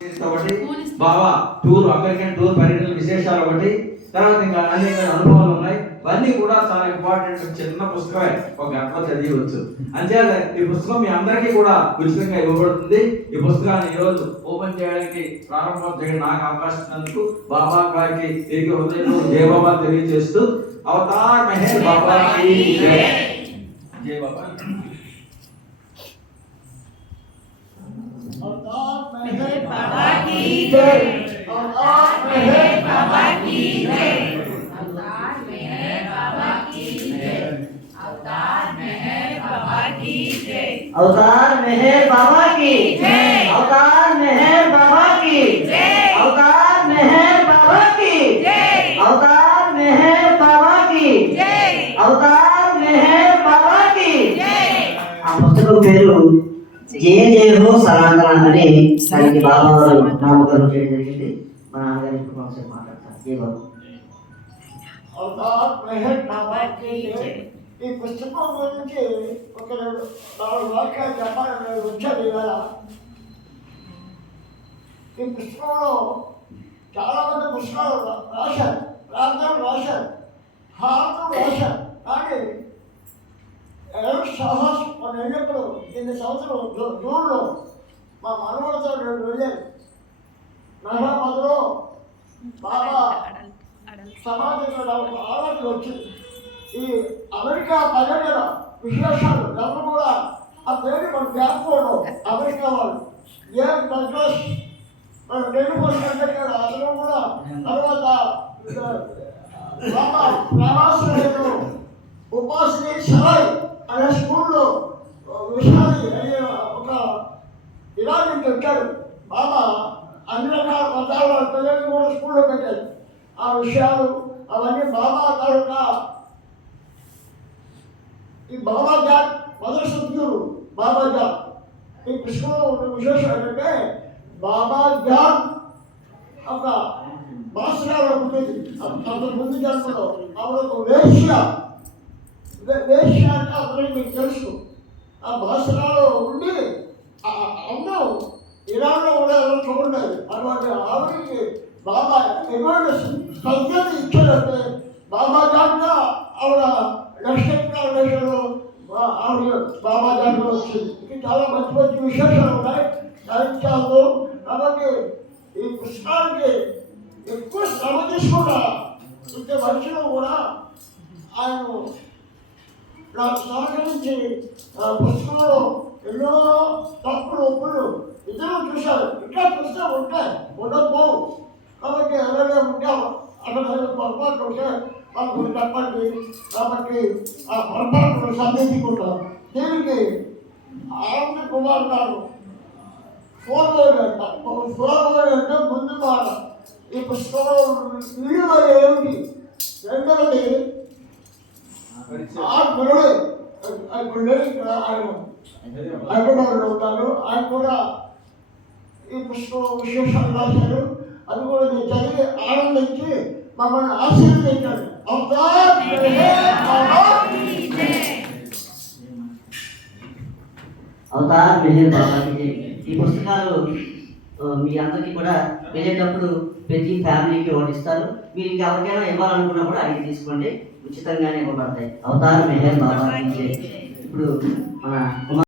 ఒకటి, బాబా tour American tour పర్యటన విశేషాలు ఒకటి, తర్వాత ఇంకా అనేక అనుభవాలు ఉన్నాయి. ఇవన్నీ కూడా చాలా ఇంపార్టెంట్. చిన్న పుస్తకమే, ఒక గంటలో చదివచ్చు. అంచేత ఈ పుస్తకం మీ అందరికీ కూడా ఉచితంగా ఇవ్వబడుతుంది. ఈ పుస్తకాన్ని ఈ రోజు ఓపెన్ చేయడానికి ప్రారంభం చేయడానికి నాకు అవకాశం ఇచ్చినందుకు బాబా గారికి తిరిగి హృదయంలో జై బాబా తెలియజేస్తూ అవతార్ మెహర్ బాబా की जय. जय बाबा. अवतार मेहर बाबा की जय. अवतार मेहर बाबा की जय. अवतार मेहर बाबा की जय. अवतार मेहर बाबा की जय. अवतार मेहर बाबा की जय. अवतार मेहर बाबा की जय. अवतार मेहर बाबा की जय. अवतार मेहर बाबा की जय. अवतार मेहर बाबा की जय. ఆ పుస్తకం పేరు జయ జయ హో సనాతన అని దానికి బాబా వారు నామకరణం చేయడం జరిగింది. మా నాన్నగారు ఇప్పుడు ఒకసారి మాట్లాడతారు. జయ బాబా. అవతార్ మెహర్ బాబా की जय. ఈ పుస్తకం గురించి ఒక 4 వాక్యాలు చెప్పాలని వచ్చాను ఇవాళ. ఈ పుస్తకంలో చాలా మంది పుస్తకాలు రాశారు, ప్రాంతాలు రాశారు, హారతులు రాశారు. కానీ ఎవరు సాహస్ మన ఎన్నప్పుడు 8 సంవత్సరాలు జూన్లో మా మనవడితో నేను వెళ్ళాను. మెహరాబాద్లో బాబా సమాజంలో నాకు ఆలోచన వచ్చింది. ఈ అమెరికా పర్యటన విశేషాలు ఎవరు కూడా ఆ పేరు మనం జ్ఞాపకం. అమెరికా వాళ్ళు ఏ డగ్లస్ మన టెలిఫోన్ కంటే అతను కూడా తర్వాత బాబా ప్రవాసులు ఉపాసని సరాయ్ అనే స్కూల్లో విషయాన్ని అనే ఒక ఇలాంటి పెట్టాడు. బాబా అన్ని రకాల మతాల పిల్లల్ని కూడా స్కూల్లో పెట్టాడు. ఆ విషయాలు అవన్నీ బాబా తాలూకా ఈ బాబా జాన్ మొదటి సభ్యుడు బాబా జాన్. ఈ పుస్తకంలో ఉన్న విశేషం ఏంటంటే బాబా జాన్ ఒక భాషలో ఉంటుంది. అంత ముందు జన్మలో ఆవిడ ఒక వేశ్య అంటే అందరికీ మీకు తెలుసు. ఆ భాషలో ఉండి అందరూ ఇరాన్లో కూడా ఎవరు చూడలేదు. అటువంటి ఆవిడకి బాబా ఎటువంటి సంఖ్యలు ఇచ్చారంటే బాబా జాన్గా ఆవిడ లక్ష్మీలో ఆవిడ బాబా జాన్లో వచ్చింది. ఇది చాలా మంచి మంచి విశేషాలు ఉన్నాయి సాహిత్యాల్లో. కాబట్టి ఈ పుస్తకానికి ఎక్కువ శ్రమ తీసుకున్నా ఇంత మనుషులు కూడా ఆయన నాకు సహకరించి పుస్తకంలో ఎన్నో తప్పులు ఒప్పులు ఇద్దరు చూశారు. ఇంకా చూస్తే ఉంటాయి, ఉండకపోవు. కాబట్టి ఎవరైనా ఉంటాం అక్కడ పొరపాటు ఉంటే మాకు చెప్పండి. కాబట్టి ఆ పొరపాటును సరిదిద్దుకుంటాం. దీనికి ఆనంద కుమార్ గారు ఫోర్వర్డ్ అంటే ముందు మాట. ఈ పుస్తకంలో విలువ ఏమిటి? రెండవది ఆ గురుడే ఆయన ఉంటారు. ఆయన కూడా ఈ పుస్తకం విశేషాలు రాశారు. అది కూడా నేను చదివి ఆనందించి మమ్మల్ని ఆశీర్వదించాడు. అవతార్ మెహర్ బాబా की जय. ఈ పుస్తకాలు మీ అందరికీ కూడా వెళ్ళేటప్పుడు ప్రతి ఫ్యామిలీకి ఒకటి ఇస్తారు. మీరు ఇంకెవరికైనా ఇవ్వాలనుకున్నా కూడా అడిగి తీసుకోండి, ఉచితంగానే ఇవ్వబడతాయి. అవతార్ మెహర్ బాబా की जय. ఇప్పుడు మన